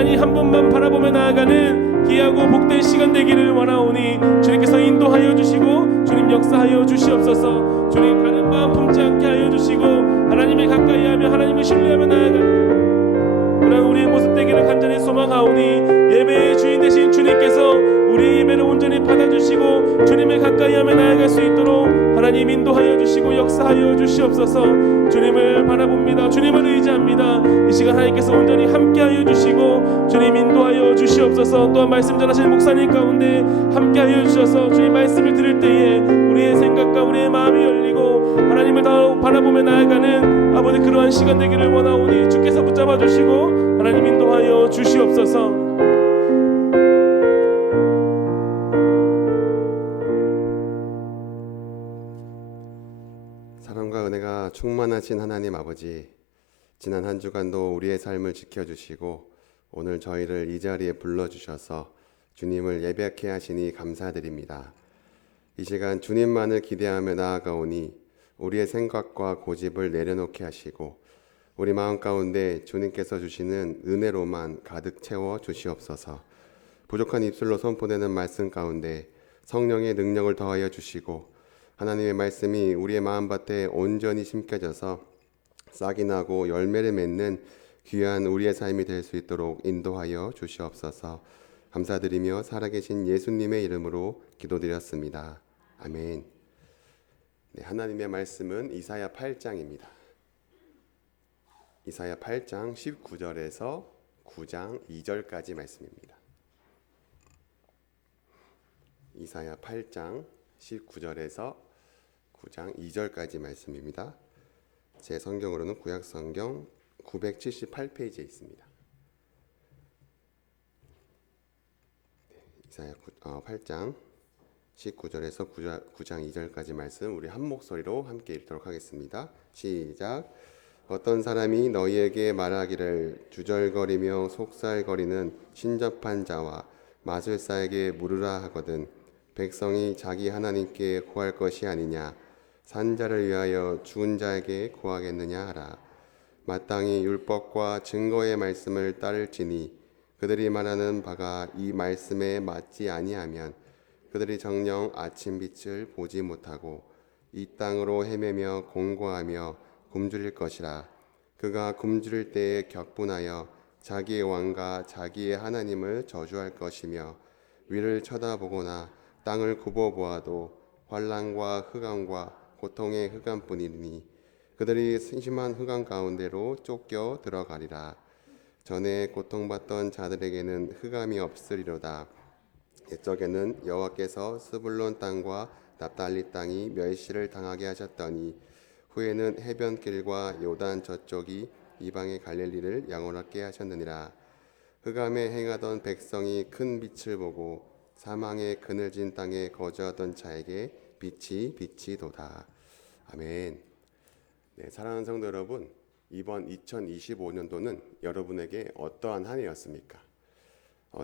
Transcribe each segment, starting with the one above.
하나님 한 분만 바라보며 나아가는 귀하고 복된 시간 되기를 원하오니 주님께서 인도하여 주시고 주님 역사하여 주시옵소서. 주님 다른 마음 품지 않게 하여 주시고 하나님을 가까이하며 하나님을 신뢰하며 나아가는 그런 우리의 모습 되기를 간절히 소망하오니 예배의 주인 되신 주님께서 우리의 예배를 온전히 받아주시고 주님을 가까이하며 나아갈 수 있도록 하나님 인도하여 주시고 역사하여 주시옵소서. 주님을 바라봅니다. 주님을 의지합니다. 이 시간 하나님께서 온전히 함께하여 주시고 주님 인도하여 주시옵소서. 또한 말씀 전하시는 목사님 가운데 함께하여 주셔서 주님 말씀을 들을 때에 우리의 생각과 우리의 마음이 열리고 하나님을 더 바라보며 나아가는 아버지 그러한 시간 되기를 원하오니 주께서 붙잡아 주시고 하나님 인도하여 주시옵소서. 사랑과 은혜가 충만하신 하나님 아버지, 지난 한 주간도 우리의 삶을 지켜주시고 오늘 저희를 이 자리에 불러주셔서 주님을 예배하게 하시니 감사드립니다. 이 시간 주님만을 기대하며 나아가오니 우리의 생각과 고집을 내려놓게 하시고 우리 마음 가운데 주님께서 주시는 은혜로만 가득 채워 주시옵소서. 부족한 입술로 선포되는 말씀 가운데 성령의 능력을 더하여 주시고 하나님의 말씀이 우리의 마음밭에 온전히 심겨져서 싹이 나고 열매를 맺는 귀한 우리의 삶이 될 수 있도록 인도하여 주시옵소서. 감사드리며 살아계신 예수님의 이름으로 기도드렸습니다. 아멘. 네, 하나님의 말씀은 이사야 8장입니다. 이사야 8장 19절에서 9장 2절까지 말씀입니다. 이사야 8장 19절에서 9장 2절까지 말씀입니다. 제 성경으로는 구약성경 978페이지에 있습니다. 이사야 8장 19절에서 9장 2절까지 말씀 우리 한 목소리로 함께 읽도록 하겠습니다. 시작. 어떤 사람이 너희에게 말하기를 주절거리며 속살거리는 신접한 자와 마술사에게 물으라 하거든 백성이 자기 하나님께 구할 것이 아니냐 산자를 위하여 죽은 자에게 구하겠느냐 하라. 마땅히 율법과 증거의 말씀을 따를지니 그들이 말하는 바가 이 말씀에 맞지 아니하면 그들이 정녕 아침빛을 보지 못하고 이 땅으로 헤매며 공고하며 굶주릴 것이라. 그가 굶주릴 때에 격분하여 자기의 왕과 자기의 하나님을 저주할 것이며 위를 쳐다보거나 땅을 굽어보아도 환난과 흑암과 고통의 흑암뿐이니 그들이 심한 흑암 가운데로 쫓겨 들어가리라. 전에 고통받던 자들에게는 흑암이 없으리로다. 옛적에는 여호와께서 스불론 땅과 납달리 땅이 멸시를 당하게 하셨더니 후에는 해변길과 요단 저쪽이 이방의 갈릴리를 양호하게 하셨느니라. 흑암에 행하던 백성이 큰 빛을 보고 사망의 그늘진 땅에 거주하던 자에게 빛이 도다. 아멘. 네, 사랑하는 성도 여러분, 이번 2025년도는 여러분에게 어떠한 한 해였습니까?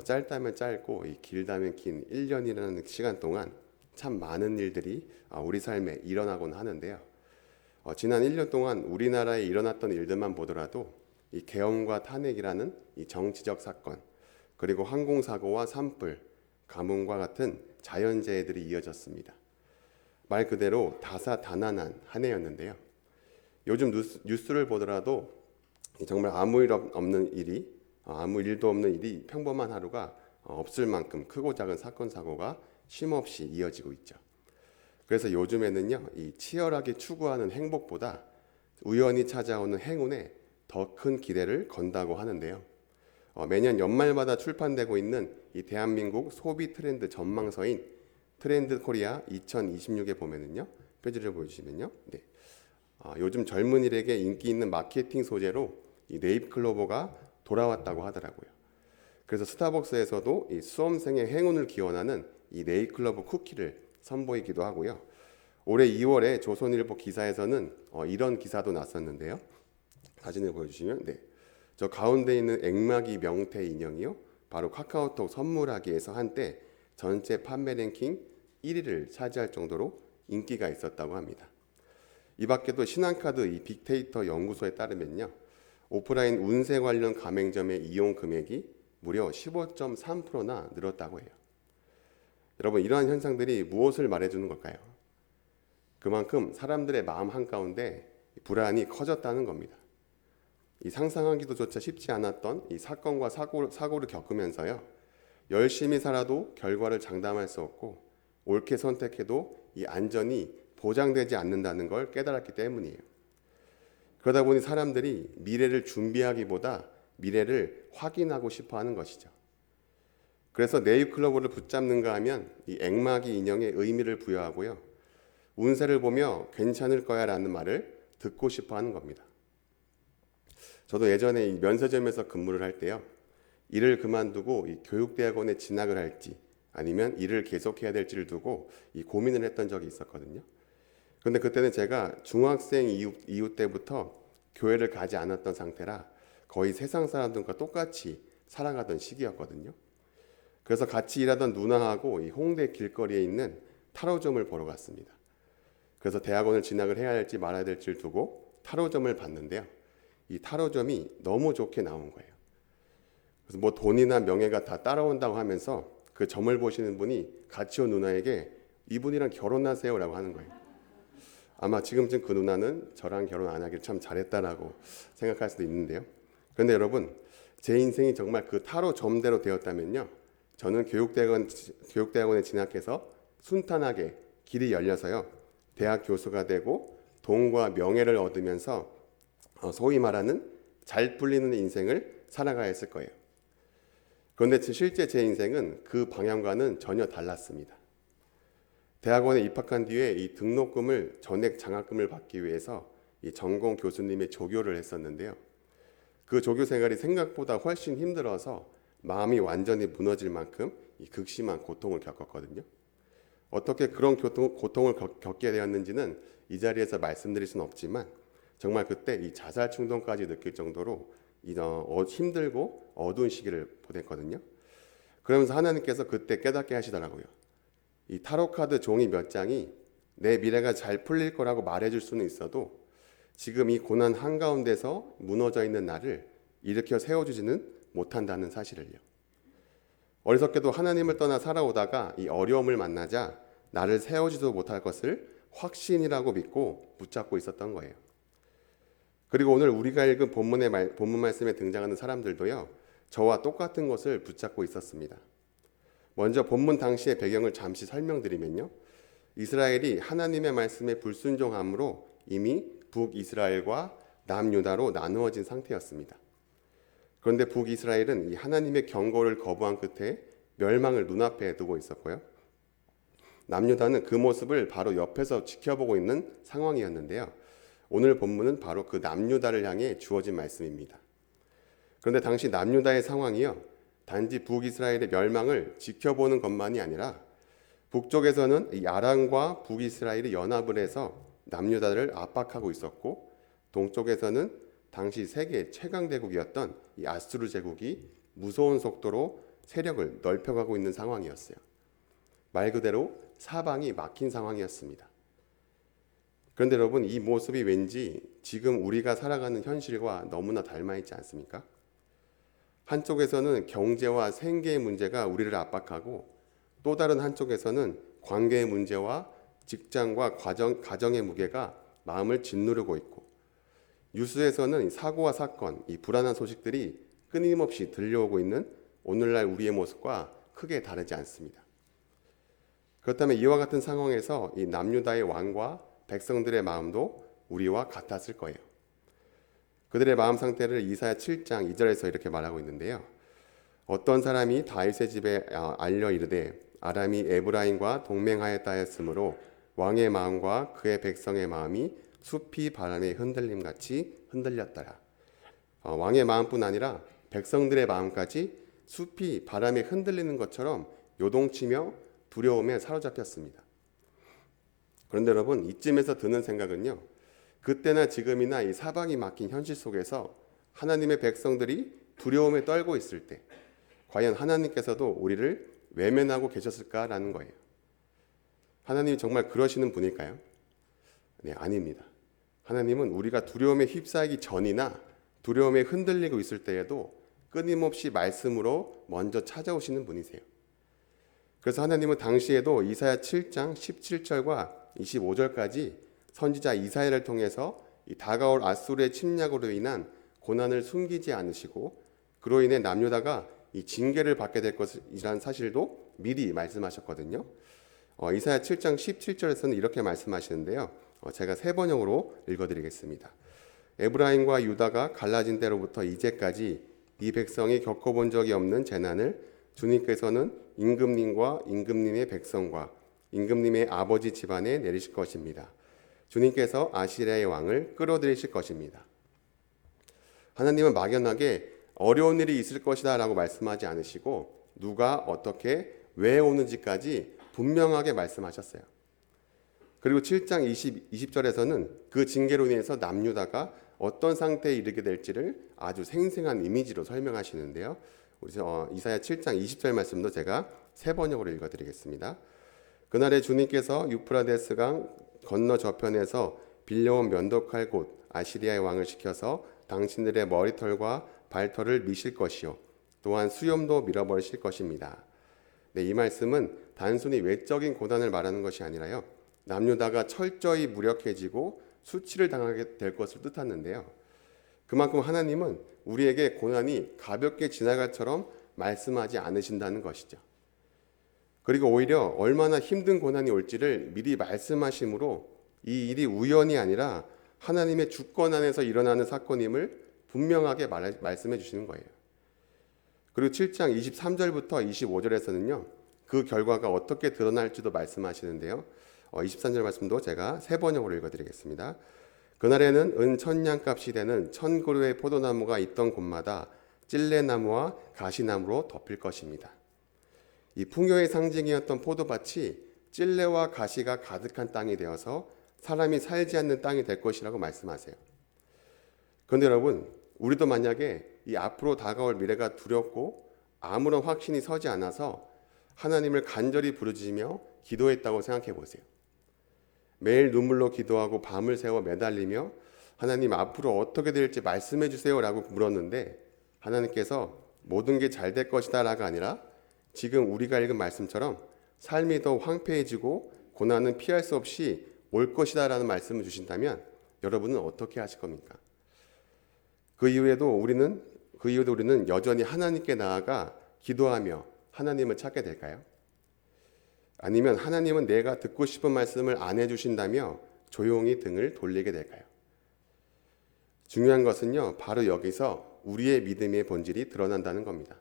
짧다면 짧고 길다면 긴 1년이라는 시간 동안 참 많은 일들이 우리 삶에 일어나곤 하는데요. 지난 1년 동안 우리나라에 일어났던 일들만 보더라도 이 계엄과 탄핵이라는 이 정치적 사건, 그리고 항공사고와 산불, 가뭄과 같은 자연재해들이 이어졌습니다. 말 그대로 다사다난한 한 해였는데요. 요즘 뉴스를 보더라도 정말 아무 일도 없는 일이 평범한 하루가 없을 만큼 크고 작은 사건 사고가 쉼없이 이어지고 있죠. 그래서 요즘에는요, 이 치열하게 추구하는 행복보다 우연히 찾아오는 행운에 더 큰 기대를 건다고 하는데요. 매년 연말마다 출판되고 있는 이 대한민국 소비 트렌드 전망서인 트렌드 코리아 2026에 보면은요, 표지를 보여주시면요, 네. 요즘 젊은이들에게 인기 있는 마케팅 소재로 이 네잎클로버가 돌아왔다고 하더라고요. 그래서 스타벅스에서도 이 수험생의 행운을 기원하는 이 네잎클로버 쿠키를 선보이기도 하고요. 올해 2월에 조선일보 기사에서는 이런 기사도 났었는데요. 사진을 보여주시면, 네, 저 가운데 있는 액마기 명태 인형이요, 바로 카카오톡 선물하기에서 한때 전체 판매 랭킹 1위를 차지할 정도로 인기가 있었다고 합니다. 이 밖에도 신한카드 이 빅데이터 연구소에 따르면요, 오프라인 운세 관련 가맹점의 이용 금액이 무려 15.3%나 늘었다고 해요. 여러분, 이러한 현상들이 무엇을 말해주는 걸까요? 그만큼 사람들의 마음 한가운데 불안이 커졌다는 겁니다. 이 상상하기도조차 쉽지 않았던 이 사건과 사고를 겪으면서요, 열심히 살아도 결과를 장담할 수 없고 옳게 선택해도 이 안전이 보장되지 않는다는 걸 깨달았기 때문이에요. 그러다 보니 사람들이 미래를 준비하기보다 미래를 확인하고 싶어 하는 것이죠. 그래서 네잎클로버를 붙잡는가 하면 이 액마기 인형에 의미를 부여하고요, 운세를 보며 괜찮을 거야 라는 말을 듣고 싶어 하는 겁니다. 저도 예전에 이 면세점에서 근무를 할 때요, 일을 그만두고 이 교육대학원에 진학을 할지 아니면 일을 계속해야 될지를 두고 이 고민을 했던 적이 있었거든요. 그런데 그때는 제가 중학생 이후 때부터 교회를 가지 않았던 상태라 거의 세상 사람들과 똑같이 살아가던 시기였거든요. 그래서 같이 일하던 누나하고 이 홍대 길거리에 있는 타로점을 보러 갔습니다. 그래서 대학원을 진학을 해야 할지 말아야 될지를 두고 타로점을 봤는데요, 이 타로점이 너무 좋게 나온 거예요. 그래서 뭐 돈이나 명예가 다 따라온다고 하면서 그 점을 보시는 분이 같이 온 누나에게 이분이랑 결혼하세요라고 하는 거예요. 아마 지금쯤 그 누나는 저랑 결혼 안 하길 참 잘했다라고 생각할 수도 있는데요. 그런데 여러분, 제 인생이 정말 그 타로 점대로 되었다면요, 저는 교육대학원에 진학해서 순탄하게 길이 열려서요, 대학 교수가 되고 돈과 명예를 얻으면서 소위 말하는 잘 풀리는 인생을 살아가야 했을 거예요. 그런데 실제 제 인생은 그 방향과는 전혀 달랐습니다. 대학원에 입학한 뒤에 이 등록금을 전액 장학금을 받기 위해서 이 전공 교수님의 조교를 했었는데요, 그 조교 생활이 생각보다 훨씬 힘들어서 마음이 완전히 무너질 만큼 이 극심한 고통을 겪었거든요. 어떻게 그런 고통을 겪게 되었는지는 이 자리에서 말씀드릴 수는 없지만 정말 그때 이 자살 충동까지 느낄 정도로 힘들고 어두운 시기를 보냈거든요. 그러면서 하나님께서 그때 깨닫게 하시더라고요. 이 타로 카드 종이 몇 장이 내 미래가 잘 풀릴 거라고 말해줄 수는 있어도 지금 이 고난 한가운데서 무너져 있는 나를 일으켜 세워주지는 못한다는 사실을요. 어리석게도 하나님을 떠나 살아오다가 이 어려움을 만나자 나를 세우지도 못할 것을 확신이라고 믿고 붙잡고 있었던 거예요. 그리고 오늘 우리가 읽은 본문 말씀에 등장하는 사람들도요, 저와 똑같은 것을 붙잡고 있었습니다. 먼저 본문 당시의 배경을 잠시 설명드리면요, 이스라엘이 하나님의 말씀에 불순종함으로 이미 북이스라엘과 남유다로 나누어진 상태였습니다. 그런데 북이스라엘은 이 하나님의 경고를 거부한 끝에 멸망을 눈앞에 두고 있었고요, 남유다는 그 모습을 바로 옆에서 지켜보고 있는 상황이었는데요, 오늘 본문은 바로 그 남유다를 향해 주어진 말씀입니다. 그런데 당시 남유다의 상황이요, 단지 북이스라엘의 멸망을 지켜보는 것만이 아니라 북쪽에서는 이 아람과 북이스라엘이 연합을 해서 남유다를 압박하고 있었고, 동쪽에서는 당시 세계 최강대국이었던 이 아수르 제국이 무서운 속도로 세력을 넓혀가고 있는 상황이었어요. 말 그대로 사방이 막힌 상황이었습니다. 그런데 여러분, 이 모습이 왠지 지금 우리가 살아가는 현실과 너무나 닮아 있지 않습니까? 한쪽에서는 경제와 생계의 문제가 우리를 압박하고, 또 다른 한쪽에서는 관계의 문제와 직장과 가정의 무게가 마음을 짓누르고 있고, 뉴스에서는 사고와 사건, 이 불안한 소식들이 끊임없이 들려오고 있는 오늘날 우리의 모습과 크게 다르지 않습니다. 그렇다면 이와 같은 상황에서 이 남유다의 왕과 백성들의 마음도 우리와 같았을 거예요. 그들의 마음 상태를 이사야 7장 2절에서 이렇게 말하고 있는데요, 어떤 사람이 다윗의 집에 알려 이르되 아람이 에브라임과 동맹하였다 했으므로 왕의 마음과 그의 백성의 마음이 숲이 바람에 흔들림같이 흔들렸더라. 왕의 마음뿐 아니라 백성들의 마음까지 숲이 바람에 흔들리는 것처럼 요동치며 두려움에 사로잡혔습니다. 그런데 여러분, 이쯤에서 드는 생각은요, 그때나 지금이나 이 사방이 막힌 현실 속에서 하나님의 백성들이 두려움에 떨고 있을 때 과연 하나님께서도 우리를 외면하고 계셨을까라는 거예요. 하나님이 정말 그러시는 분일까요? 네, 아닙니다. 하나님은 우리가 두려움에 휩싸이기 전이나 두려움에 흔들리고 있을 때에도 끊임없이 말씀으로 먼저 찾아오시는 분이세요. 그래서 하나님은 당시에도 이사야 7장 17절과 25절까지 선지자 이사야를 통해서 이 다가올 아수르의 침략으로 인한 고난을 숨기지 않으시고 그로 인해 남유다가 이 징계를 받게 될 것이라는 사실도 미리 말씀하셨거든요. 이사야 7장 17절에서는 이렇게 말씀하시는데요. 제가 세 번역으로 읽어드리겠습니다. 에브라임과 유다가 갈라진 때로부터 이제까지 이 백성이 겪어본 적이 없는 재난을 주님께서는 임금님과 임금님의 백성과 임금님의 아버지 집안에 내리실 것입니다. 주님께서 아시리아의 왕을 끌어들이실 것입니다. 하나님은 막연하게 어려운 일이 있을 것이다 라고 말씀하지 않으시고 누가 어떻게 왜 오는지까지 분명하게 말씀하셨어요. 그리고 7장 20절에서는 그 징계로 인해서 남유다가 어떤 상태에 이르게 될지를 아주 생생한 이미지로 설명하시는데요. 이사야 7장 20절 말씀도 제가 세 번역으로 읽어드리겠습니다. 그날에 주님께서 유프라데스강 건너 저편에서 빌려온 면도칼 곧 아시리아의 왕을 시켜서 당신들의 머리털과 발털을 미실 것이요 또한 수염도 밀어버리실 것입니다. 네, 이 말씀은 단순히 외적인 고난을 말하는 것이 아니라요. 남유다가 철저히 무력해지고 수치를 당하게 될 것을 뜻하는데요. 그만큼 하나님은 우리에게 고난이 가볍게 지나갈처럼 말씀하지 않으신다는 것이죠. 그리고 오히려 얼마나 힘든 고난이 올지를 미리 말씀하심으로 이 일이 우연이 아니라 하나님의 주권 안에서 일어나는 사건임을 분명하게 말씀해 주시는 거예요. 그리고 7장 23절부터 25절에서는요. 그 결과가 어떻게 드러날지도 말씀하시는데요. 23절 말씀도 제가 세 번역으로 읽어드리겠습니다. 그날에는 은 1000냥값이 되는 1000그루의 포도나무가 있던 곳마다 찔레나무와 가시나무로 덮일 것입니다. 이 풍요의 상징이었던 포도밭이 찔레와 가시가 가득한 땅이 되어서 사람이 살지 않는 땅이 될 것이라고 말씀하세요. 그런데 여러분, 우리도 만약에 이 앞으로 다가올 미래가 두렵고 아무런 확신이 서지 않아서 하나님을 간절히 부르짖으며 기도했다고 생각해 보세요. 매일 눈물로 기도하고 밤을 새워 매달리며 하나님 앞으로 어떻게 될지 말씀해 주세요 라고 물었는데 하나님께서 모든 게 잘 될 것이다 라가 아니라 지금 우리가 읽은 말씀처럼 삶이 더 황폐해지고 고난은 피할 수 없이 올 것이다 라는 말씀을 주신다면 여러분은 어떻게 하실 겁니까? 그 이후에도 우리는 여전히 하나님께 나아가 기도하며 하나님을 찾게 될까요? 아니면 하나님은 내가 듣고 싶은 말씀을 안 해주신다며 조용히 등을 돌리게 될까요? 중요한 것은요, 바로 여기서 우리의 믿음의 본질이 드러난다는 겁니다.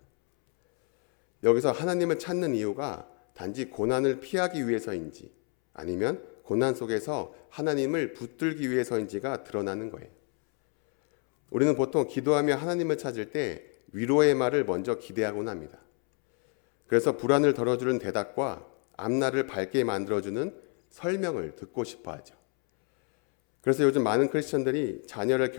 여기서 하나님을 찾는 이유가 단지 고난을 피하기 위해서인지 아니면 고난 속에서 하나님을 붙들기 위해서인지가 드러나는 거예요. 우리는 보통 기도하며 하나님을 찾을 때 위로의 말을 먼저 기대하곤 합니다. 그래서 불안을 덜어주는 대답과 앞날을 밝게 만들어주는 설명을 듣고 싶어 하죠. 그래서 요즘 많은 크리스천들이 자녀를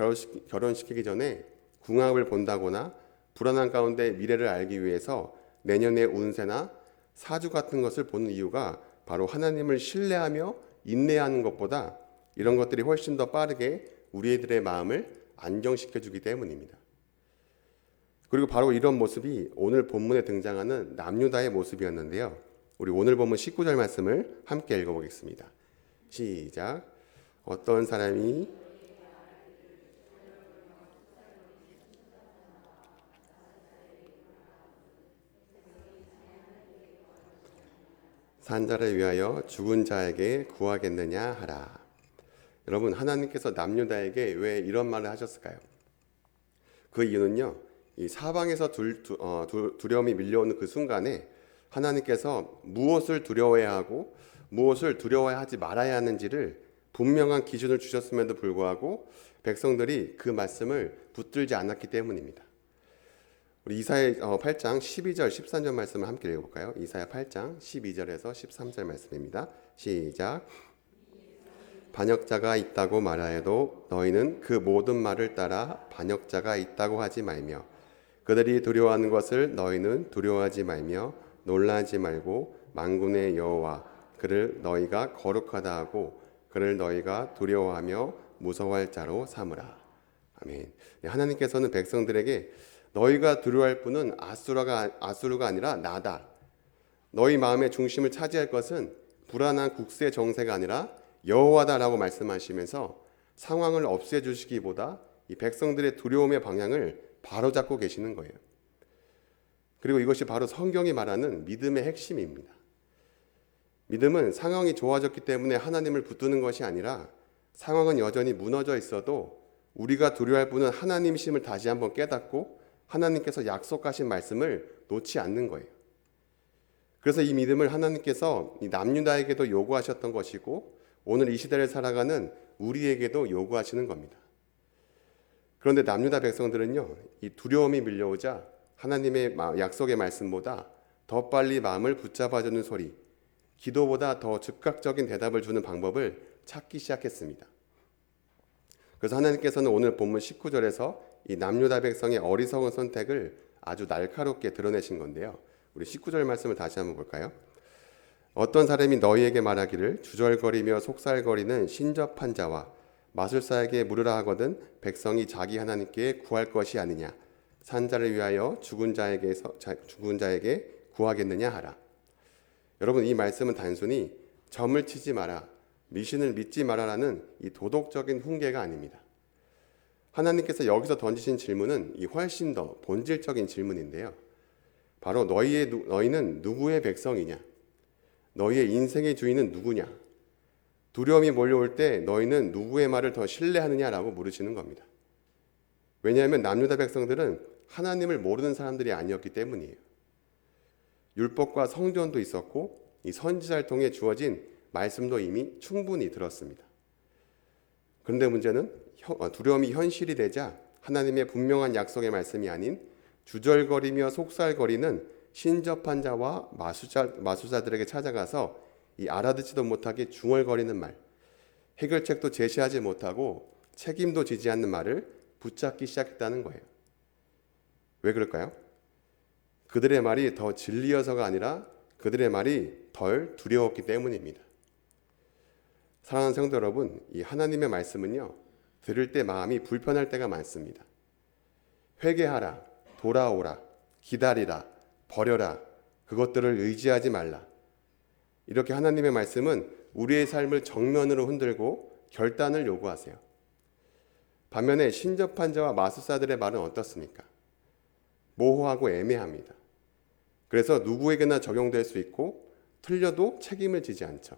결혼시키기 전에 궁합을 본다거나 불안한 가운데 미래를 알기 위해서 내년의 운세나 사주 같은 것을 보는 이유가 바로 하나님을 신뢰하며 인내하는 것보다 이런 것들이 훨씬 더 빠르게 우리들의 마음을 안정시켜주기 때문입니다. 그리고 바로 이런 모습이 오늘 본문에 등장하는 남유다의 모습이었는데요. 우리 오늘 본문 19절 말씀을 함께 읽어보겠습니다. 시작. 어떤 사람이 산자를 위하여 죽은 자에게 구하겠느냐 하라. 여러분, 하나님께서 남유다에게 왜 이런 말을 하셨을까요? 그 이유는요, 이 사방에서 두려움이 밀려오는 그 순간에 하나님께서 무엇을 두려워해야 하고 무엇을 두려워하지 말아야 하는지를 분명한 기준을 주셨음에도 불구하고 백성들이 그 말씀을 붙들지 않았기 때문입니다. 우리 이사야 8장 12절 13절 말씀을 함께 읽어볼까요? 이사야 8장 12절에서 13절 말씀입니다. 시작. 반역자가 있다고 말하여도 너희는 그 모든 말을 따라 반역자가 있다고 하지 말며 그들이 두려워하는 것을 너희는 두려워하지 말며 놀라지 말고 만군의 여호와 그를 너희가 거룩하다 하고 그를 너희가 두려워하며 무서워할 자로 삼으라. 아멘. 하나님께서는 백성들에게 너희가 두려워할 분은 아수르가 아니라 나다. 너희 마음의 중심을 차지할 것은 불안한 국세 정세가 아니라 여호와다라고 말씀하시면서 상황을 없애주시기보다 이 백성들의 두려움의 방향을 바로잡고 계시는 거예요. 그리고 이것이 바로 성경이 말하는 믿음의 핵심입니다. 믿음은 상황이 좋아졌기 때문에 하나님을 붙드는 것이 아니라 상황은 여전히 무너져 있어도 우리가 두려워할 분은 하나님이심을 다시 한번 깨닫고 하나님께서 약속하신 말씀을 놓지 않는 거예요. 그래서 이 믿음을 하나님께서 이 남유다에게도 요구하셨던 것이고 오늘 이 시대를 살아가는 우리에게도 요구하시는 겁니다. 그런데 남유다 백성들은요, 이 두려움이 밀려오자 하나님의 약속의 말씀보다 더 빨리 마음을 붙잡아주는 소리, 기도보다 더 즉각적인 대답을 주는 방법을 찾기 시작했습니다. 그래서 하나님께서는 오늘 본문 19절에서 이 남유다 백성의 어리석은 선택을 아주 날카롭게 드러내신 건데요. 우리 19절 말씀을 다시 한번 볼까요? 어떤 사람이 너희에게 말하기를 주절거리며 속살거리는 신접한 자와 마술사에게 물으라 하거든 백성이 자기 하나님께 구할 것이 아니냐 산자를 위하여 죽은 자에게 구하겠느냐 하라. 여러분, 이 말씀은 단순히 점을 치지 마라, 미신을 믿지 마라라는 이 도덕적인 훈계가 아닙니다. 하나님께서 여기서 던지신 질문은 이 훨씬 더 본질적인 질문인데요. 바로 너희는 누구의 백성이냐? 너희의 인생의 주인은 누구냐? 두려움이 몰려올 때 너희는 누구의 말을 더 신뢰하느냐라고 물으시는 겁니다. 왜냐하면 남유다 백성들은 하나님을 모르는 사람들이 아니었기 때문이에요. 율법과 성전도 있었고 이 선지자를 통해 주어진 말씀도 이미 충분히 들었습니다. 그런데 문제는 두려움이 현실이 되자 하나님의 분명한 약속의 말씀이 아닌 주절거리며 속살거리는 신접한 자와 마술사들에게 찾아가서 이 알아듣지도 못하게 중얼거리는 말, 해결책도 제시하지 못하고 책임도 지지 않는 말을 붙잡기 시작했다는 거예요. 왜 그럴까요? 그들의 말이 더 진리여서가 아니라 그들의 말이 덜 두려웠기 때문입니다. 사랑하는 성도 여러분, 이 하나님의 말씀은요, 들을 때 마음이 불편할 때가 많습니다. 회개하라, 돌아오라, 기다리라, 버려라, 그것들을 의지하지 말라. 이렇게 하나님의 말씀은 우리의 삶을 정면으로 흔들고 결단을 요구하세요. 반면에 신접한 자와 마술사들의 말은 어떻습니까? 모호하고 애매합니다. 그래서 누구에게나 적용될 수 있고 틀려도 책임을 지지 않죠.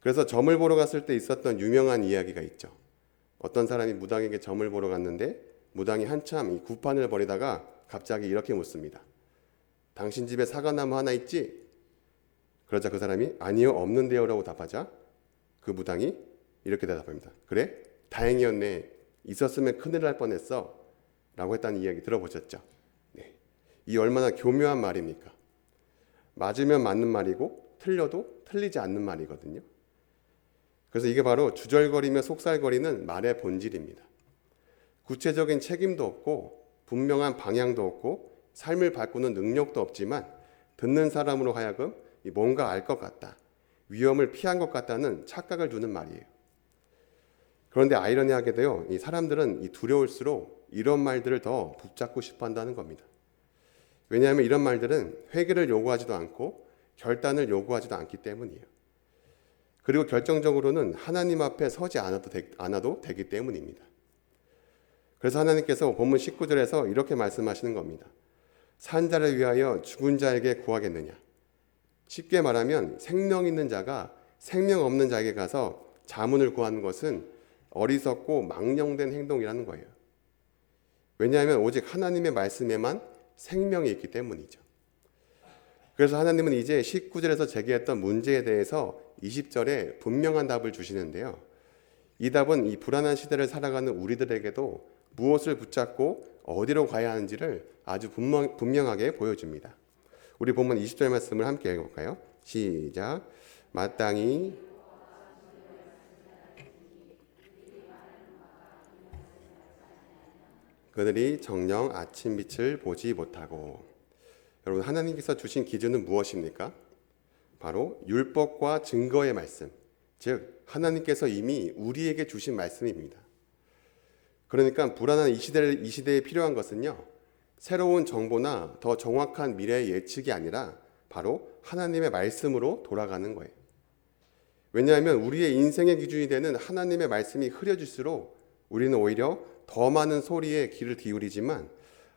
그래서 점을 보러 갔을 때 있었던 유명한 이야기가 있죠. 어떤 사람이 무당에게 점을 보러 갔는데 무당이 한참 이 구판을 벌이다가 갑자기 이렇게 묻습니다. 당신 집에 사과나무 하나 있지? 그러자 그 사람이 아니요, 없는데요 라고 답하자 그 무당이 이렇게 대답합니다. 그래? 다행이었네. 있었으면 큰일 날 뻔했어 라고 했다는 이야기 들어보셨죠? 네. 이 얼마나 교묘한 말입니까? 맞으면 맞는 말이고 틀려도 틀리지 않는 말이거든요. 그래서 이게 바로 주절거리며 속살거리는 말의 본질입니다. 구체적인 책임도 없고 분명한 방향도 없고 삶을 바꾸는 능력도 없지만 듣는 사람으로 하여금 뭔가 알 것 같다, 위험을 피한 것 같다는 착각을 주는 말이에요. 그런데 아이러니하게도요, 이 사람들은 이 두려울수록 이런 말들을 더 붙잡고 싶어 한다는 겁니다. 왜냐하면 이런 말들은 회개를 요구하지도 않고 결단을 요구하지도 않기 때문이에요. 그리고 결정적으로는 하나님 앞에 서지 않아도 되기 때문입니다. 그래서 하나님께서 본문 19절에서 이렇게 말씀하시는 겁니다. 산 자를 위하여 죽은 자에게 구하겠느냐? 쉽게 말하면 생명 있는 자가 생명 없는 자에게 가서 자문을 구하는 것은 어리석고 망령된 행동이라는 거예요. 왜냐하면 오직 하나님의 말씀에만 생명이 있기 때문이죠. 그래서 하나님은 이제 19절에서 제기했던 문제에 대해서 20절에 분명한 답을 주시는데요. 이 답은 이 불안한 시대를 살아가는 우리들에게도 무엇을 붙잡고 어디로 가야 하는지를 아주 분명하게 보여줍니다. 우리 본문 20절 말씀을 함께 읽어볼까요? 시작. 마땅히 그들이 정녕 아침 빛을 보지 못하고. 여러분, 하나님께서 주신 기준은 무엇입니까? 바로 율법과 증거의 말씀, 즉 하나님께서 이미 우리에게 주신 말씀입니다. 그러니까 불안한 이 시대에 필요한 것은요, 새로운 정보나 더 정확한 미래의 예측이 아니라 바로 하나님의 말씀으로 돌아가는 거예요. 왜냐하면 우리의 인생의 기준이 되는 하나님의 말씀이 흐려질수록 우리는 오히려 더 많은 소리에 귀를 기울이지만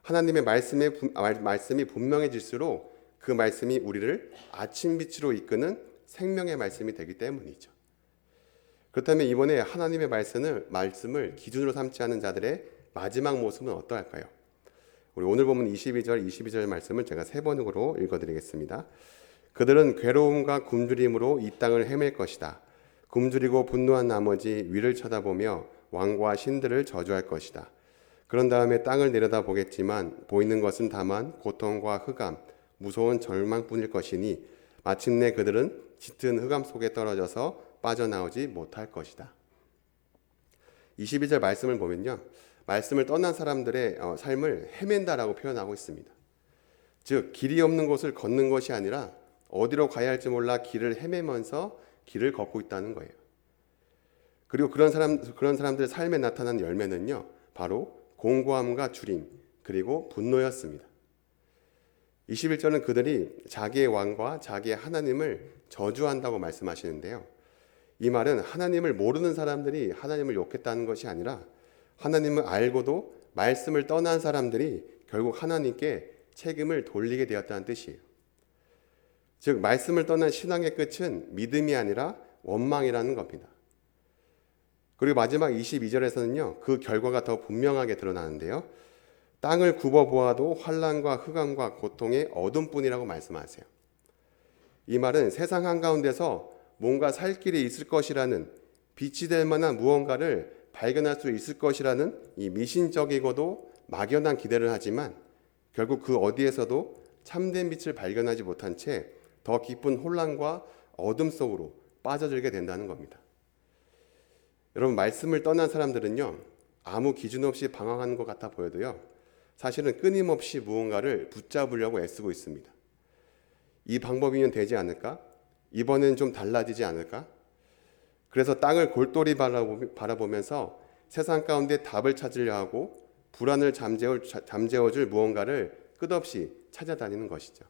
하나님의 말씀이 분명해질수록 그 말씀이 우리를 아침 빛으로 이끄는 생명의 말씀이 되기 때문이죠. 그렇다면 이번에 하나님의 말씀을 기준으로 삼지 않은 자들의 마지막 모습은 어떠할까요? 우리 오늘 보면 22절 말씀을 제가 3번으로 읽어드리겠습니다. 그들은 괴로움과 굶주림으로 이 땅을 헤맬 것이다. 굶주리고 분노한 나머지 위를 쳐다보며 왕과 신들을 저주할 것이다. 그런 다음에 땅을 내려다 보겠지만 보이는 것은 다만 고통과 흑암, 무서운 절망뿐일 것이니 마침내 그들은 짙은 흑암 속에 떨어져서 빠져나오지 못할 것이다. 22절 말씀을 보면요, 말씀을 떠난 사람들의 삶을 헤맨다라고 표현하고 있습니다. 즉 길이 없는 곳을 걷는 것이 아니라 어디로 가야 할지 몰라 길을 헤매면서 길을 걷고 있다는 거예요. 그리고 그런 사람들의 삶에 나타난 열매는요, 바로 공고함과 주림 그리고 분노였습니다. 21절은 그들이 자기의 왕과 자기의 하나님을 저주한다고 말씀하시는데요. 이 말은 하나님을 모르는 사람들이 하나님을 욕했다는 것이 아니라 하나님을 알고도 말씀을 떠난 사람들이 결국 하나님께 책임을 돌리게 되었다는 뜻이에요. 즉 말씀을 떠난 신앙의 끝은 믿음이 아니라 원망이라는 겁니다. 그리고 마지막 22절에서는요, 그 결과가 더 분명하게 드러나는데요. 땅을 굽어보아도 환난과 흑암과 고통의 어둠뿐이라고 말씀하세요. 이 말은 세상 한가운데서 뭔가 살 길이 있을 것이라는, 빛이 될 만한 무언가를 발견할 수 있을 것이라는 이 미신적이고도 막연한 기대를 하지만 결국 그 어디에서도 참된 빛을 발견하지 못한 채 더 깊은 혼란과 어둠 속으로 빠져들게 된다는 겁니다. 여러분, 말씀을 떠난 사람들은요, 아무 기준 없이 방황하는 것 같아 보여도요, 사실은 끊임없이 무언가를 붙잡으려고 애쓰고 있습니다. 이 방법이면 되지 않을까? 이번엔 좀 달라지지 않을까? 그래서 땅을 골똘히 바라보면서 세상 가운데 답을 찾으려 하고 불안을 잠재워줄 무언가를 끝없이 찾아다니는 것이죠.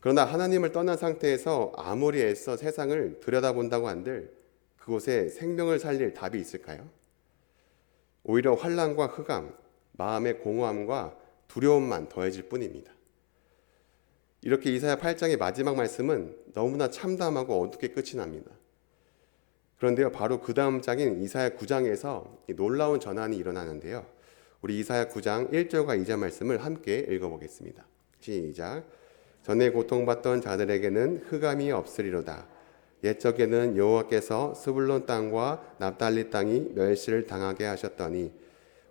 그러나 하나님을 떠난 상태에서 아무리 애써 세상을 들여다본다고 한들 그곳에 생명을 살릴 답이 있을까요? 오히려 환난과 흑암, 마음의 공허함과 두려움만 더해질 뿐입니다. 이렇게 이사야 8장의 마지막 말씀은 너무나 참담하고 어둡게 끝이 납니다. 그런데요, 바로 그 다음 장인 이사야 9장에서 놀라운 전환이 일어나는데요. 우리 이사야 9장 1절과 2절 말씀을 함께 읽어보겠습니다. 시작. 전에 고통받던 자들에게는 흑암이 없으리로다. 옛적에는 여호와께서 스불론 땅과 납달리 땅이 멸시를 당하게 하셨더니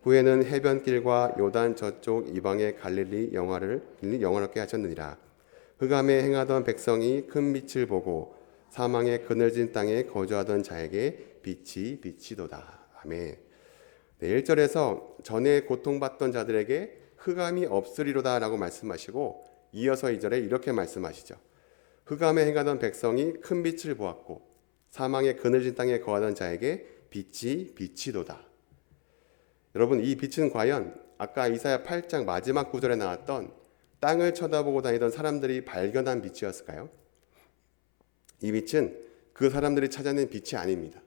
후에는 해변길과 요단 저쪽 이방의 갈릴리 영화롭게 하셨느니라. 흑암에 행하던 백성이 큰 빛을 보고 사망의 그늘진 땅에 거주하던 자에게 빛이 비치도다. 아멘. 네, 1절에서 전에 고통받던 자들에게 흑암이 없으리로다 라고 말씀하시고 이어서 2절에 이렇게 말씀하시죠. 흑암에 행하던 백성이 큰 빛을 보았고 사망의 그늘진 땅에 거하던 자에게 빛이 비치도다. 여러분, 이 빛은 과연 아까 이사야 8장 마지막 구절에 나왔던 땅을 쳐다보고 다니던 사람들이 발견한 빛이었을까요? 이 빛은 그 사람들이 찾아낸 빛이 아닙니다.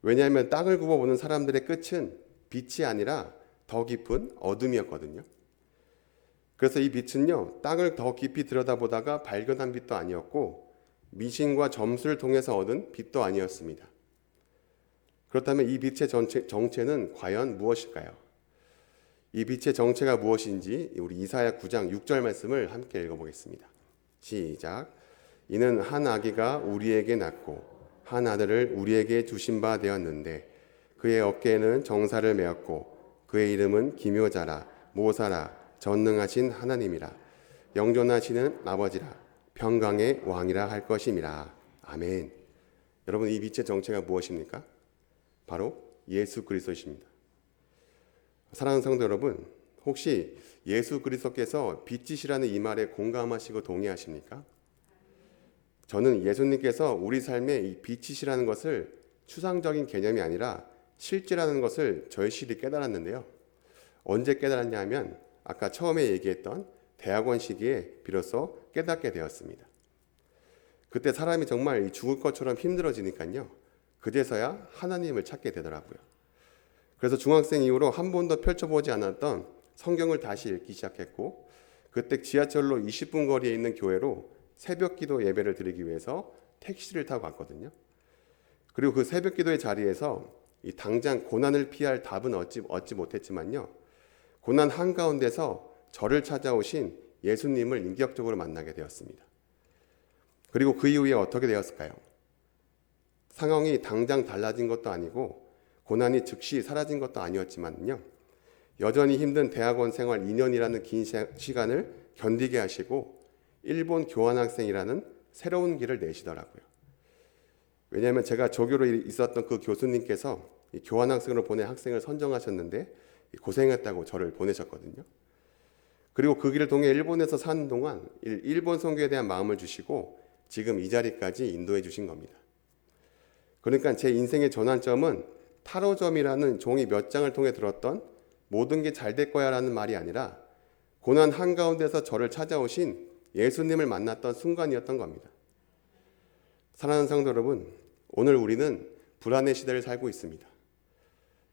왜냐하면 땅을 굽어보는 사람들의 끝은 빛이 아니라 더 깊은 어둠이었거든요. 그래서 이 빛은요, 땅을 더 깊이 들여다보다가 발견한 빛도 아니었고 미신과 점수를 통해서 얻은 빛도 아니었습니다. 그렇다면 이 빛의 정체는 과연 무엇일까요? 이 빛의 정체가 무엇인지 우리 이사야 9장 6절 말씀을 함께 읽어보겠습니다. 시작. 이는 한 아기가 우리에게 낳고 한 아들을 우리에게 주신 바 되었는데 그의 어깨에는 정사를 메었고 그의 이름은 기묘자라 모사라 전능하신 하나님이라 영존하시는 아버지라 평강의 왕이라 할 것임이라. 아멘. 여러분, 이 빛의 정체가 무엇입니까? 바로 예수 그리스도십니다. 사랑하는 성도 여러분, 혹시 예수 그리스도께서 빛이시라는 이 말에 공감하시고 동의하십니까? 저는 예수님께서 우리 삶에 이 빛이시라는 것을 추상적인 개념이 아니라 실제라는 것을 절실히 깨달았는데요. 언제 깨달았냐 하면 아까 처음에 얘기했던 대학원 시기에 비로소 깨닫게 되었습니다. 그때 사람이 정말 죽을 것처럼 힘들어지니까요. 그제서야 하나님을 찾게 되더라고요. 그래서 중학생 이후로 한 번도 펼쳐보지 않았던 성경을 다시 읽기 시작했고, 그때 지하철로 20분 거리에 있는 교회로 새벽 기도 예배를 드리기 위해서 택시를 타고 갔거든요. 그리고 그 새벽 기도의 자리에서 이 당장 고난을 피할 답은 얻지 못했지만요. 고난 한가운데서 저를 찾아오신 예수님을 인격적으로 만나게 되었습니다. 그리고 그 이후에 어떻게 되었을까요? 상황이 당장 달라진 것도 아니고 고난이 즉시 사라진 것도 아니었지만요. 여전히 힘든 대학원 생활 2년이라는 긴 시간을 견디게 하시고 일본 교환학생이라는 새로운 길을 내시더라고요. 왜냐하면 제가 조교로 있었던 그 교수님께서 교환학생으로 보낸 학생을 선정하셨는데 고생했다고 저를 보내셨거든요. 그리고 그 길을 통해 일본에서 사는 동안 일본 선교에 대한 마음을 주시고 지금 이 자리까지 인도해 주신 겁니다. 그러니까 제 인생의 전환점은 타로점이라는 종이 몇 장을 통해 들었던 모든 게 잘 될 거야 라는 말이 아니라 고난 한가운데서 저를 찾아오신 예수님을 만났던 순간이었던 겁니다. 사랑하는 성도 여러분, 오늘 우리는 불안의 시대를 살고 있습니다.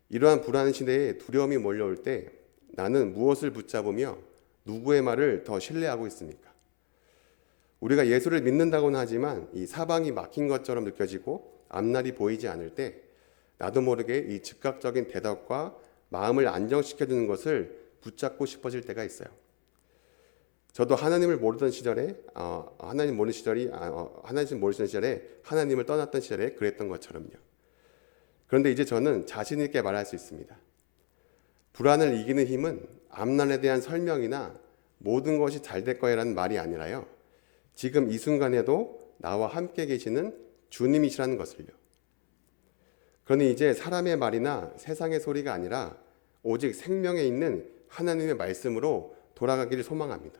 이러한 불안 시대에 두려움이 몰려올 때 나는 무엇을 붙잡으며 누구의 말을 더 신뢰하고 있습니까? 우리가 예수를 믿는다고는 하지만 이 사방이 막힌 것처럼 느껴지고 앞날이 보이지 않을 때 나도 모르게 이 즉각적인 대답과 마음을 안정시켜주는 것을 붙잡고 싶어질 때가 있어요. 저도 하나님을 모르던 시절에 하나님 모르시던 시절에 하나님을 떠났던 시절에 그랬던 것처럼요. 그런데 이제 저는 자신 있게 말할 수 있습니다. 불안을 이기는 힘은 앞날에 대한 설명이나 모든 것이 잘 될 거야라는 말이 아니라요. 지금 이 순간에도 나와 함께 계시는 주님이시라는 것을요. 그러니 이제 사람의 말이나 세상의 소리가 아니라 오직 생명에 있는 하나님의 말씀으로 돌아가기를 소망합니다.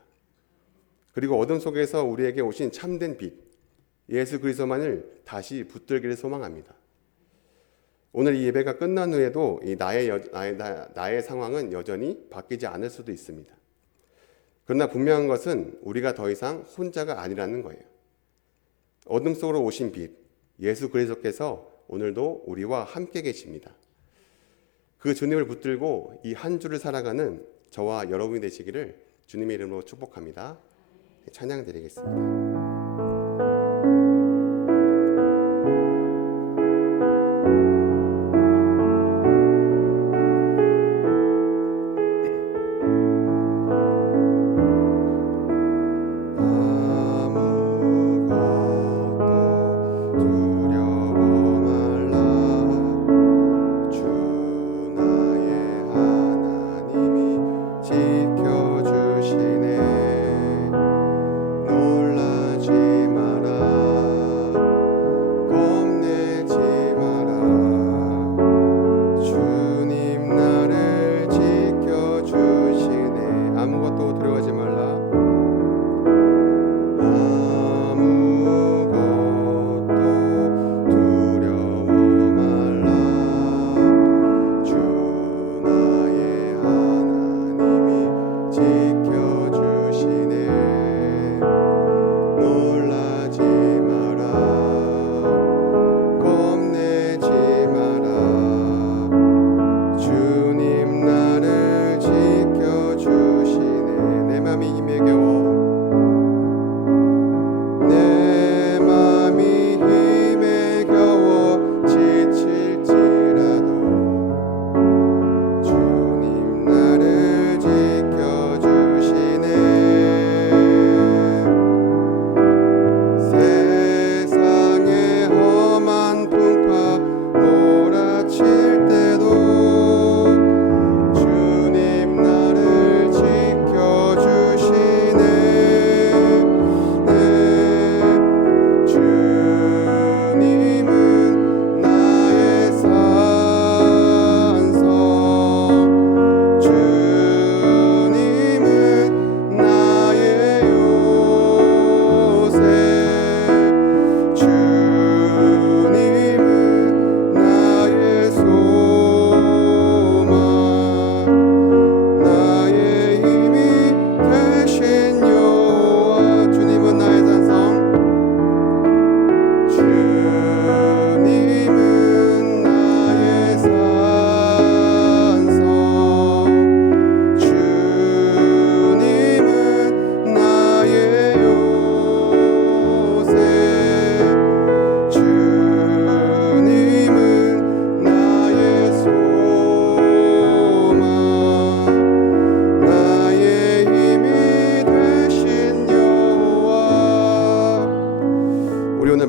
그리고 어둠 속에서 우리에게 오신 참된 빛, 예수 그리스도만을 다시 붙들기를 소망합니다. 오늘 이 예배가 끝난 후에도 나의 상황은 여전히 바뀌지 않을 수도 있습니다. 그러나 분명한 것은 우리가 더 이상 혼자가 아니라는 거예요. 어둠 속으로 오신 빛, 예수 그리스도께서 오늘도 우리와 함께 계십니다. 그 주님을 붙들고 이 한 주를 살아가는 저와 여러분이 되시기를 주님의 이름으로 축복합니다. 찬양 드리겠습니다. 지켜주시네. 놀라지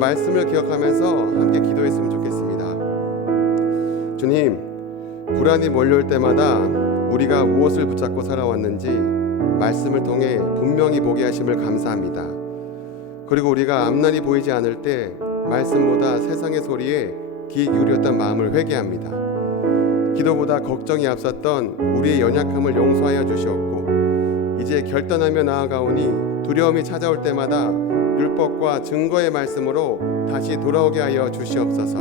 말씀을 기억하면서 함께 기도했으면 좋겠습니다. 주님, 불안이 몰려올 때마다 우리가 무엇을 붙잡고 살아왔는지 말씀을 통해 분명히 보게 하심을 감사합니다. 그리고 우리가 앞날이 보이지 않을 때 말씀보다 세상의 소리에 귀 기울였던 마음을 회개합니다. 기도보다 걱정이 앞섰던 우리의 연약함을 용서하여 주시옵고, 이제 결단하며 나아가오니 두려움이 찾아올 때마다 율법과 증거의 말씀으로 다시 돌아오게 하여 주시옵소서.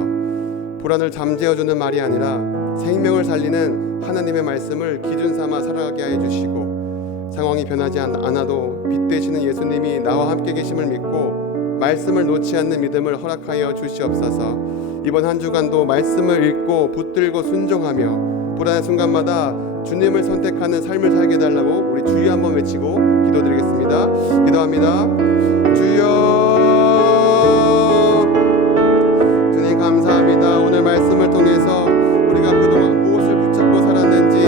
불안을 잠재워주는 말이 아니라 생명을 살리는 하나님의 말씀을 기준 삼아 살아가게 하여 주시고, 상황이 변하지 않아도 빛 되시는 예수님이 나와 함께 계심을 믿고 말씀을 놓지 않는 믿음을 허락하여 주시옵소서. 이번 한 주간도 말씀을 읽고 붙들고 순종하며 불안한 순간마다 주님을 선택하는 삶을 살게 해달라고 우리 주여 한번 외치고 기도드리겠습니다. 기도합니다. 주여, 주님 감사합니다. 오늘 말씀을 통해서 우리가 그동안 무엇을 붙잡고 살았는지,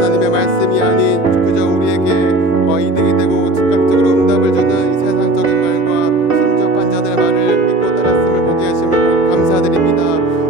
하나님의 말씀이 아닌 그저 우리에게 이득이 되고 즉각적으로 응답을 주는 이 세상적인 말과 신접한 자들의 말을 믿고 따랐음을 보게 하심을 감사드립니다.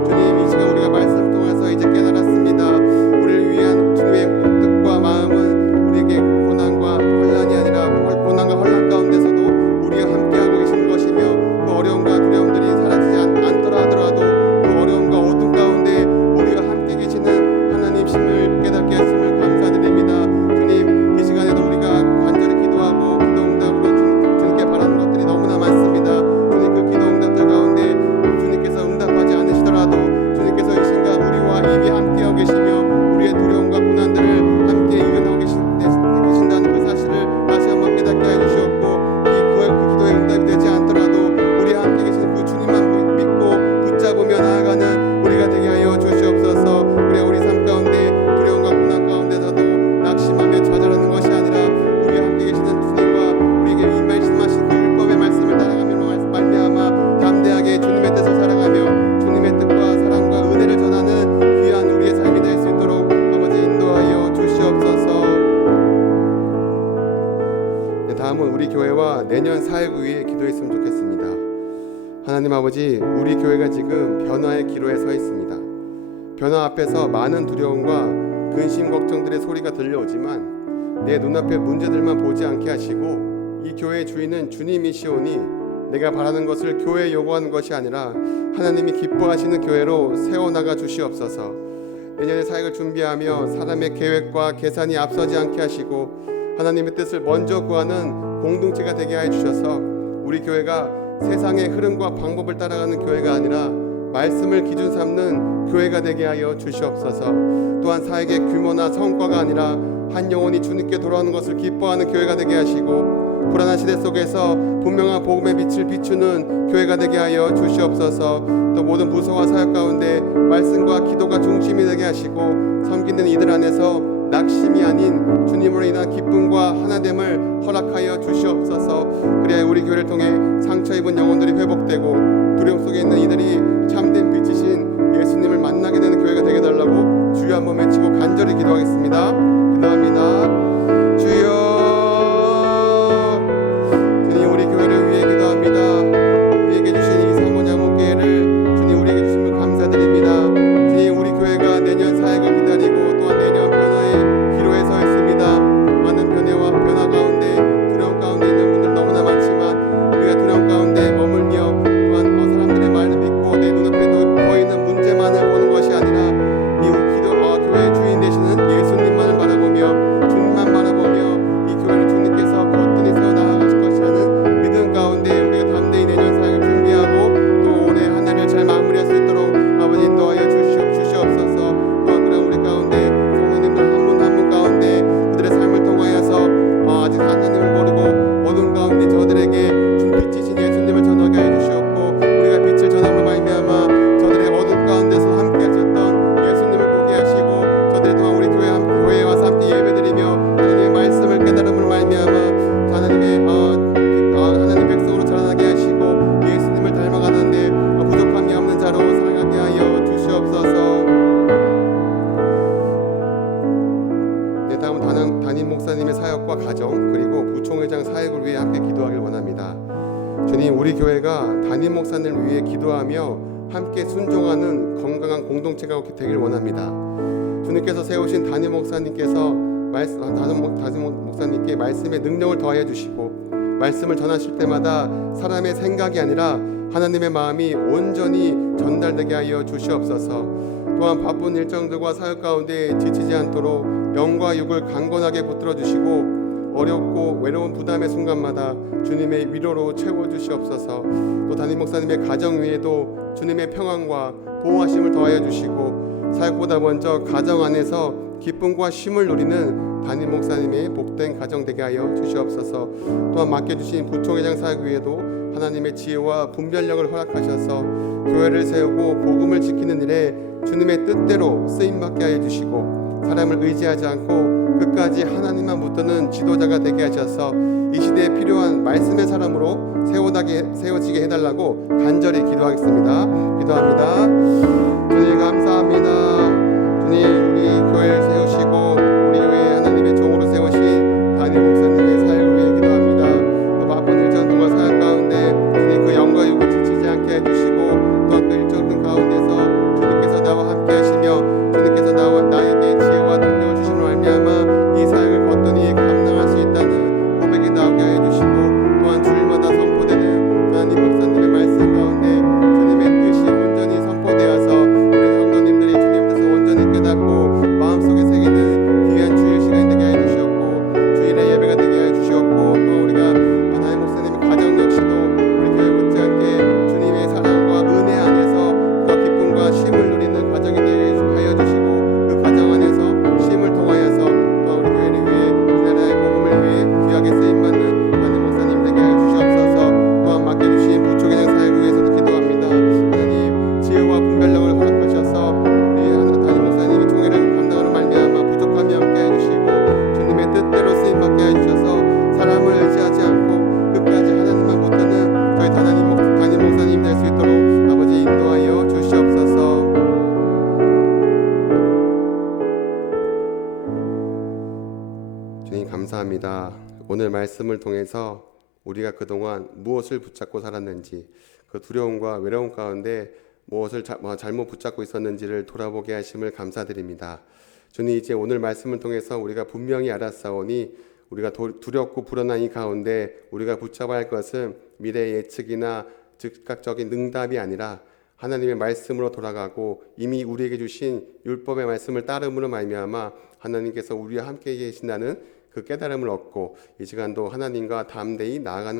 주님, 이 시간 우리가 말씀을 통해서 이제 깨달았습니다. 우리를 위한 주님의 뜻과 마음은 우리에게 고난과 혼란이 아니라 고난과 혼란 가운데서도 우리가 함께하고 계신 것이며, 그 어려움과 두려움들이 사라지지 않더라 하더라도 그 어려움과 어둠 가운데 우리가 함께 계시는 하나님심을 깨닫게 하심을 감사드립니다. 주님, 이 시간에도 우리가 간절히 기도하고 기도 응답으로 주님께 바라는 것들이 너무나 많습니다. 주님, 그 기도 응답들 가운데 주님께서 응답하지 않으시더라도 주님께서 이 순간 우리와 이미 함께하고 계시며 우리의 두려움과 고난들을 함께 이겨내고 계신다는 그 사실을 다시 한번 깨닫게 해주시옵고, 그 기도의 응답이 되지 않더라도 우리와 함께 계시는 그 주님만 믿고 붙잡으며 나아가는 우리가 되게 하여 주시옵소서. 우리 삶 가운데 두려움과 고난 가운데서도 낙심하며 좌절하는 것이 아니라 우리와 함께 계시는 주님과 우리에게 임하신 그 율법의 말씀을 따라가며 말미암아 담대하게 주님의 뜻을 살아가며 주님의 뜻과 사랑과 은혜를 전하는 귀한 우리의 삶이 될 수 있도록 아버지 인도하여 주시옵소서. 네, 다음은 우리 교회와 내년 사회구 위해 기도했으면 좋겠습니다. 하나님 아버지, 우리 교회가 지금 변화의 기로에 서 있습니다. 변화 앞에서 많은 두려움과 근심 걱정들의 소리가 들려오지만 내 눈앞의 문제들만 보지 않게 하시고, 이 교회의 주인은 주님이시오니 내가 바라는 것을 교회에 요구하는 것이 아니라 하나님이 기뻐하시는 교회로 세워나가 주시옵소서. 내년의 사역을 준비하며 사람의 계획과 계산이 앞서지 않게 하시고 하나님의 뜻을 먼저 구하는 공동체가 되게 하여 주셔서 우리 교회가 세상의 흐름과 방법을 따라가는 교회가 아니라 말씀을 기준 삼는 교회가 되게 하여 주시옵소서. 또한 사역의 규모나 성과가 아니라 한 영혼이 주님께 돌아오는 것을 기뻐하는 교회가 되게 하시고, 불안한 시대 속에서 분명한 복음의 빛을 비추는 교회가 되게 하여 주시옵소서. 또 모든 부서와 사역 가운데 말씀과 기도가 중심이 되게 하시고, 섬기는 이들 안에서 낙심이 아닌 주님으로 인한 기쁨과 하나됨을 허락하여 주시옵소서. 그래야 우리 교회를 통해 상처 입은 영혼들이 회복되고 두려움 속에 있는 이들이 참된 빛이신 예수님을 만나게 되는 교회가 되게 달라고 주여 한번 외치고 간절히 기도하겠습니다. 기도합니다. 주여, 주님, 우리 교회를 위해 기도합니다. 우리에게 주신 이 사모니 한목교회를 주님 우리에게 주심을 감사드립니다. 주님, 우리 교회가 내년 사역을 기다리고 또한 내년 변화의 기로에 서 있습니다. 많은 변화 가운데 두려움 가운데 있는 분들 너무나 많지만 우리가 두려움 가운데 머물며 또한 사람들의 말을 믿고 내 눈앞에 보이는 문제만을 보는 것이 아니라 이 교회의 주인 되시는 예수님만을 바라보며 주님만 바라보며 이 교회를 주님께서 거뜬히 세워나가실 것이라는 믿음 가운데 우리가 담대히 내년 사역을 준비하고 또 올해 한 해를 잘 마무리할 수 있도록 아버지 인도하여 주시옵소서. 또한 그런 우리 가운데 성도님들 한 분 한 분 가운데 그들의 삶을 통하여서 아직 하나님을 모르고 어둠 가운데 저들에게 준 빛이신 예수님을 전하게 해 주시옵고, 우리가 빛을 전함으로 말미암아 저들의 어둠 가운데서 함께 하셨던 예수님을 보게 하시고, 저들이 또한 우리 교회에 와서 함께 예배드리며 하나님의 말씀을 깨달음으로 말미암아 하나님 백성으로 자라나게 하시고 예수님을 닮아가는데 부족함이 없는 자로 살아가게 하여 주시옵소서. 네, 다음은 담임 목사님의 사역과 가정 그리고 부총회장 사역을 위해 함께 기도하길 원합니다. 주님, 우리 교회가 담임 목사님을 위해 기도하며 함께 순종하는 건강한 공동체가 되길 원합니다. 주님께서 세우신 담임 목사님께서 담임 목사님께 말씀의 능력을 더하여 주시고 말씀을 전하실 때마다 사람의 생각이 아니라 하나님의 마음이 온전히 전달되게 하여 주시옵소서. 또한 바쁜 일정들과 사역 가운데 지치지 않도록 영과 육을 강건하게 붙들어 주시고 어렵고 외로운 부담의 순간마다 주님의 위로로 채워주시옵소서. 또 담임 목사님의 가정 위에도 주님의 평안과 보호하심을 더하여 주시고 사역보다 먼저 가정 안에서 기쁨과 쉼을 누리는 담임 목사님의 복된 가정 되게 하여 주시옵소서. 또한 맡겨주신 부총회장 사역 위에도 하나님의 지혜와 분별력을 허락하셔서 교회를 세우고 복음을 지키는 일에 주님의 뜻대로 쓰임받게 하여 주시고 사람을 의지하지 않고 끝까지 하나님만 붙드는 지도자가 되게 하셔서 이 시대에 필요한 말씀의 사람으로 세워지게 해달라고 간절히 기도하겠습니다. 기도합니다. 주님 감사합니다. 주님, 우리 교회를 세우시고 우리 교회에 하나님의 종으로 세우신 담임 목사님의 사역을 위해 기도합니다. 또 바쁜 일정들과 사역 가운데 주님 그 영과 육을 지치지 않게 해주시고 또한 그 일정들 가운데서 주님께서 나와 함께 하시며 주님께서 나에게 지혜와 능력을 주심으로 말미암아 이 사역을 거뜬히 감당할 수 있다는 고백이 나오게 해주시고 또한 주일마다 선포되는 하나님 목사님의 말씀 가운데 주님의 뜻이 온전히 선포되어서 우리 성도님들이 주님의 뜻을 온전히 깨닫고 마음속에 새기는 귀한 주일 시간이 되게 해주셨고 주일의 예배가 되게 해주셨고 또 우리가 하나님 목사님의 가정 역시도 우리 교회 못지않게 주님의 사랑과 은혜 안에서 더 기쁨과 쉼을 누리는 가정이 되게 하여 주시고 그 가정 안에서 쉼을 통하여서 또 우리 교회를 위해 이 나라의 복음을 위해 귀하게 쓰임받는 하나님 목사님 되게 하여 주시옵소서. 또한 맡겨주신 부총회장 사역을 위해서도 기도합니다. 하나님 지혜와 분별력을 허락하셔서 우리 담임 목사님이 총회를 감당하는 말미암아 부족함이 없게 해주시고 주님의 뜻대로 쓰임받게 해주셔서 사람을 의지하지 않고 끝까지 하나님만 붙드는 저희 담임 목사님 될 수 있도록 아버지 인도하여 주시옵소서. 주님 감사합니다. 오늘 말씀을 통해서 우리가 그동안 무엇을 붙잡고 살았는지 그 두려움과 외로움 가운데 무엇을 잘못 붙잡고 있었는지를 돌아보게 하심을 감사드립니다. 주님, 이제 오늘 말씀을 통해서 우리가 분명히 알았사오니 우리가 두렵고 불안한 이 가운데 우리가 붙잡아야 할 것은 미래 예측이나 즉각적인 응답이 아니라 하나님의 말씀으로 돌아가고 이미 우리에게 주신 율법의 말씀을 따름으로 말미암아 하나님께서 우리와 함께 계신다는 그 깨달음을 얻고 이 시간도 하나님과 담대히 나아가는